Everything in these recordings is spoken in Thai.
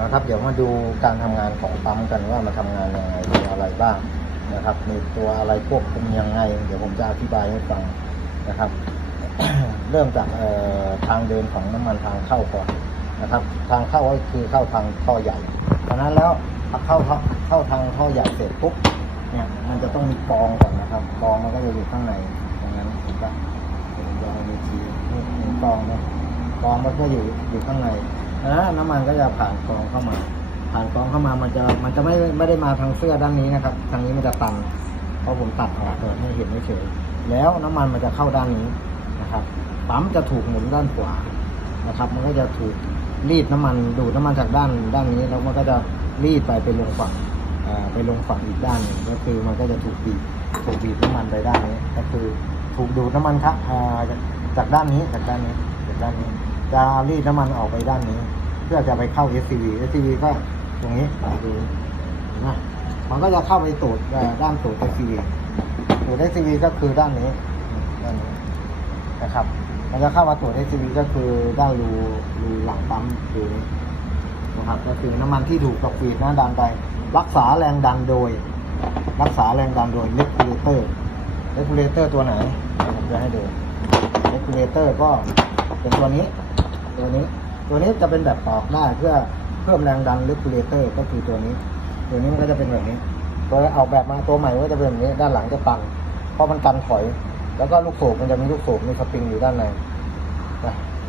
นะครับ เดี๋ยวมาดูการทำงานของปั๊มกันว่ามันทำงานยังไงมีอะไรบ้างนะครับมีตัวอะไรควบคุมยังไง เดี๋ยวผมจะอธิบายให้ฟังนะครับ เริ่มจากทางเดินของน้ำมันทางเข้าก่อนนะครับ ทางเข้าก็คือเข้าทางท่อใหญ่เพราะนั้นแล้วเข้าเข้าเข้าทางท่อใหญ่เสร็จปุ๊บเนี่ยมันจะต้องมีกองก่อนนะครับกองมันก็จะอยู่ข้างในตรงนั้นถูกปะเดี๋ยวผมจะมีทีนี่มีกองนะกองมันก็อยู่อยู่ข้างใน นะน้ำมันก็จะผ่านกองเข้ามา ผ่านกองเข้ามามันจะมันจะไม่ไม่ได้มาทางเสื้อด้านนี้นะครับ ทางนี้มันจะตันเพราะผมตัดออกเปิดให้เห็นเฉยแล้วน้ำมันมันจะเข้าด้านนี้นะครับปั๊มจะถูกหมุนด้านขวานะครับ มันก็จะถูกรีดน้ำมันดูดน้ำมันจากด้านด้านนี้แล้วมันก็จะรีดไปไปลงฝั่งไปลงฝั่งอีกด้านนึงก็คือมันก็จะถูกบีบถูกบีบน้ำมันไปด้านนี้ ก็คือถูกดูดน้ำมันครับอ่าจากจากด้านนี้จากด้านนี้จากด้านนี้ จะรีดน้ำมันออกไปด้านนี้ เพื่อจะไปเข้า SCV SCV ก็ตรงนี้ดูนะมันก็จะเข้าไปตูดเอ่ด้านตูด SCV ตูด SCV ก็คือด้านนี้ด้านนี้นะครับ มันจะเข้ามาตูด SCV ก็คือด้านรูรูหลังปั๊มรูนี้นะครับก็คือน้ำมันที่ถูกกับฟีดนะดันไป รักษาแรงดันโดย รักษาแรงดันโดยเลกูเลเตอร์เลกูเลเตอร์ตัวไหนผมจะให้ดูเลกูเลเตอร์ก็เป็นตัวนี้ ตัวนี้ ตัวนี้จะเป็นแบบตอกได้เพื่อเพิ่มแรงดันเลกูเลเตอร์ก็คือตัวนี้ ตัวนี้มันก็จะเป็นแบบนี้ ตัวเอาแบบมาตัวใหม่ก็จะเป็นแบบนี้ ด้านหลังจะตันเพราะมันกันถอย แล้วก็ลูกโศกมันจะมีลูกโศกมีสปริงอยู่ด้านใน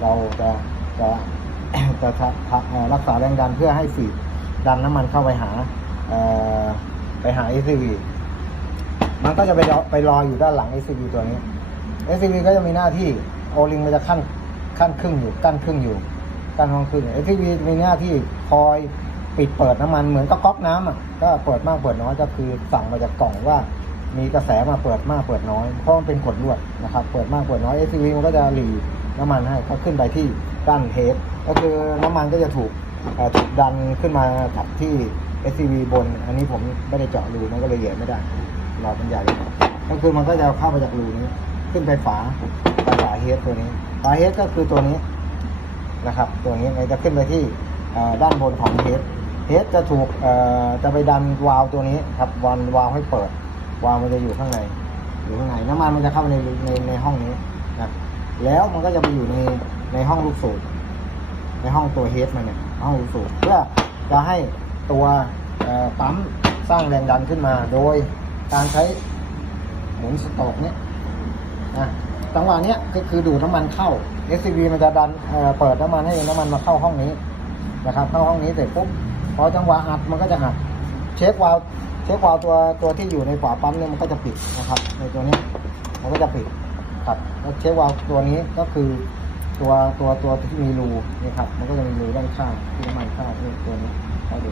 เราจะจะจะทะทะเอ่อรักษาแรงดันเพื่อให้ฟีดันน้ำมันเข้าไปหาไปหา SCV มันก็จะไปรอไปรออยู่ด้านหลัง SCV ตัวนี้ SCV ก็จะมีหน้าที่โอลิงมันจะขั้น ขั้นครึ่งอยู่กั้นครึ่งอยู่กั้นห้องครึ่ง SCV มีหน้าที่คอยปิดเปิดน้ำมันเหมือนกับก๊อกน้ำอะก็เปิดมากเปิดน้อยก็คือสั่งมาจากกล่องว่า มีกระแสมาเปิดมากเปิดน้อยเพราะมันเป็นกดลวดนะครับ เปิดมากเปิดน้อย SCV มันก็จะหลีน้ำมันให้ก็ขึ้นไปที่ด้านเทปก็คือน้ำมันก็จะถูกถูกดันขึ้นมากับที่ SCV บน อันนี้ผมไม่ได้เจาะรูมันก็เลยเหยียบไม่ได้หลอดมันใหญ่ก็คือมันก็จะเข้ามาจากรูนี้ ขึ้นไปฝาไปฝา เฮดตัวนี้ฝาเฮดก็คือตัวนี้นะครับ ตัวนี้มันจะขึ้นไปที่ด้านบนของเฮดเฮดจะถูกจะไปดันวาล์วตัวนี้ครับวันวาล์วให้เปิด วาล์วมันจะอยู่ข้างในอยู่ข้างในน้ำมันมันจะเข้าไปในในในห้องนี้นะแล้วมันก็จะไปอยู่ในในห้องลูกสูบในห้องตัวเฮดมันเนี่ยห้องลูกสูบเพื่อจะให้ตัวปั๊มสร้างแรงดันขึ้นมาโดยการใช้หมุนสตรกเนี่ยนะ จังหวะเนี้ยก็คือดูดน้ำมันเข้า SCV มันจะดันเเปิดน้ำมันให้น้ำมันมาเข้าห้องนี้นะครับเข้าห้องนี้เสร็จปุ๊บพอจังหวะอัดมันก็จะอัดเช็ควาล์วเช็ควาล์วตัวตัวที่อยู่ในฝาปั๊มเนี่ยมันก็จะปิดนะครับ ในตัวนี้มันก็จะปิดครับแล้วเช็ควาล์วตัวนี้ก็คือตัวตัวตัวที่มีรูนี่ครับ มันก็จะมีรูด้านข้างที่น้ำมันเข้านี่ตัวนี้เข้าดู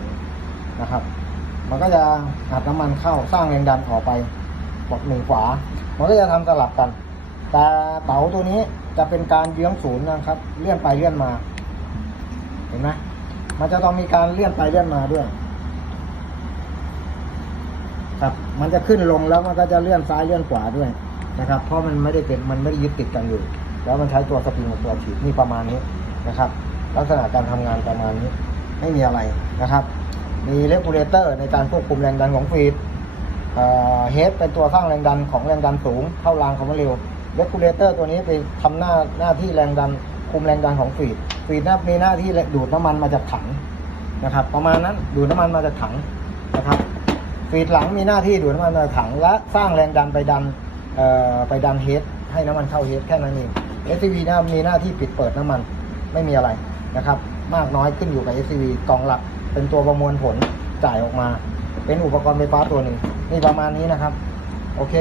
นะครับ มันก็จะอัดน้ำมันเข้าสร้างแรงดันออกไปฝั่งหนึ่งขวา มันก็จะทำสลับกัน แต่เต๋าตัวนี้จะเป็นการเยื้องศูนย์นะครับ เลื่อนไปเลื่อนมา เห็นไหมมันจะต้องมีการเลื่อนไปเลื่อนมาด้วย ครับ มันจะขึ้นลงแล้วมันก็จะเลื่อนซ้ายเลื่อนขวาด้วยนะครับ เพราะมันไม่ได้เป็นมันไม่ได้ยึดติดกันอยู่ แล้วมันใช้ตัวสปริงกับตัวฉีดนี่ประมาณนี้นะครับ ลักษณะการทำงานประมาณนี้ ไม่มีอะไรนะครับ มีเลกูเลเตอร์ในการควบคุมแรงดันของฟีดเฮดเป็นตัวสร้างแรงดันของแรงดันสูงเข้ารางของมันเร็ว เลกูเลเตอร์ตัวนี้ไปทำหน้าหน้าที่แรงดันคุมแรงดันของฟีดฟีดน้ามีหน้าที่ดูดน้ำมันมาจากถังนะครับ ประมาณนั้นดูดน้ำมันมาจากถังนะครับฟีดหลังมีหน้าที่ดูดน้ำมันมากถัง และสร้างแรงดันไปดันเอ่อไปดันเฮดให้น้ำมันเข้าเฮดแค่นั้นเอง SCV นะมีหน้าที่ปิดเปิดน้ำมันไม่มีอะไรนะครับ มากน้อยขึ้นอยู่กับ SCV กองหลักเป็นตัวประมวลผลจ่ายออกมา เป็นอุปกรณ์ไฟฟ้าตัวหนึ่งนี่ประมาณนี้นะครับ โอเค